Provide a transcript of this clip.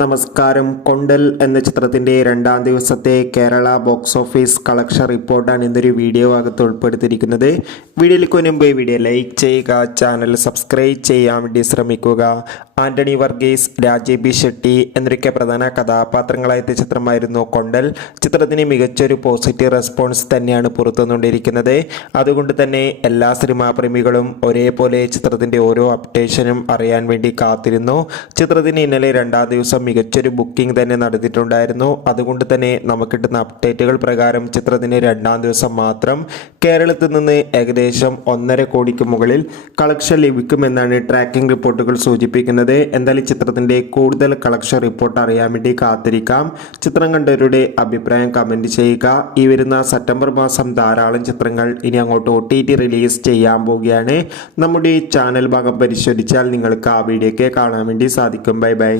നമസ്കാരം. കൊണ്ടൽ എന്ന ചിത്രത്തിന്റെ രണ്ടാം ദിവസത്തെ കേരള ബോക്സ് ഓഫീസ് കളക്ഷൻ റിപ്പോർട്ടാണ് ഇന്നൊരു വീഡിയോ ഭാഗത്ത് ഉൾപ്പെടുത്തിയിരിക്കുന്നത്. വീഡിയോയിലേക്ക് മുൻപ് വീഡിയോ ലൈക്ക് ചെയ്യുക, ചാനൽ സബ്സ്ക്രൈബ് ചെയ്യാൻ വേണ്ടി ശ്രമിക്കുക. ആന്റണി വർഗീസ്, രാജീവ് ബി ഷെട്ടി എന്നൊക്കെ പ്രധാന കഥാപാത്രങ്ങളായ ചിത്രമായിരുന്നു കൊണ്ടൽ. ചിത്രത്തിന് മികച്ചൊരു പോസിറ്റീവ് റെസ്പോൺസ് തന്നെയാണ് പുറത്തുവന്നുകൊണ്ടിരിക്കുന്നത്. അതുകൊണ്ട് തന്നെ എല്ലാ സിനിമാ പ്രേമികളും ഒരേപോലെ ചിത്രത്തിന്റെ ഓരോ അപ്ഡേഷനും അറിയാൻ വേണ്ടി കാത്തിരുന്നു. ചിത്രത്തിന് ഇന്നലെ രണ്ടാം ദിവസം മികച്ചൊരു ബുക്കിംഗ് തന്നെ നടത്തിയിട്ടുണ്ടായിരുന്നു. അതുകൊണ്ട് തന്നെ നമുക്ക് കിട്ടുന്ന അപ്ഡേറ്റുകൾ പ്രകാരം ചിത്രത്തിന് രണ്ടാം ദിവസം മാത്രം കേരളത്തിൽ നിന്ന് ഏകദേശം 1.5 കോടിക്ക് മുകളിൽ കളക്ഷൻ ലഭിക്കുമെന്നാണ് ട്രാക്കിംഗ് റിപ്പോർട്ടുകൾ സൂചിപ്പിക്കുന്നത്. എന്തായാലും ചിത്രത്തിന്റെ കൂടുതൽ കളക്ഷൻ റിപ്പോർട്ട് അറിയാൻ വേണ്ടി കാത്തിരിക്കാം. ചിത്രം കണ്ടവരുടെ അഭിപ്രായം കമന്റ് ചെയ്യുക. ഈ വരുന്ന സെപ്റ്റംബർ മാസം ധാരാളം ചിത്രങ്ങൾ ഇനി അങ്ങോട്ട് OTT റിലീസ് ചെയ്യാൻ പോവുകയാണ്. നമ്മുടെ ചാനൽ ഭാഗം പരിശോധിച്ചാൽ നിങ്ങൾക്ക് ആ വീഡിയോക്കെ കാണാൻ വേണ്ടി സാധിക്കും. Bye bye.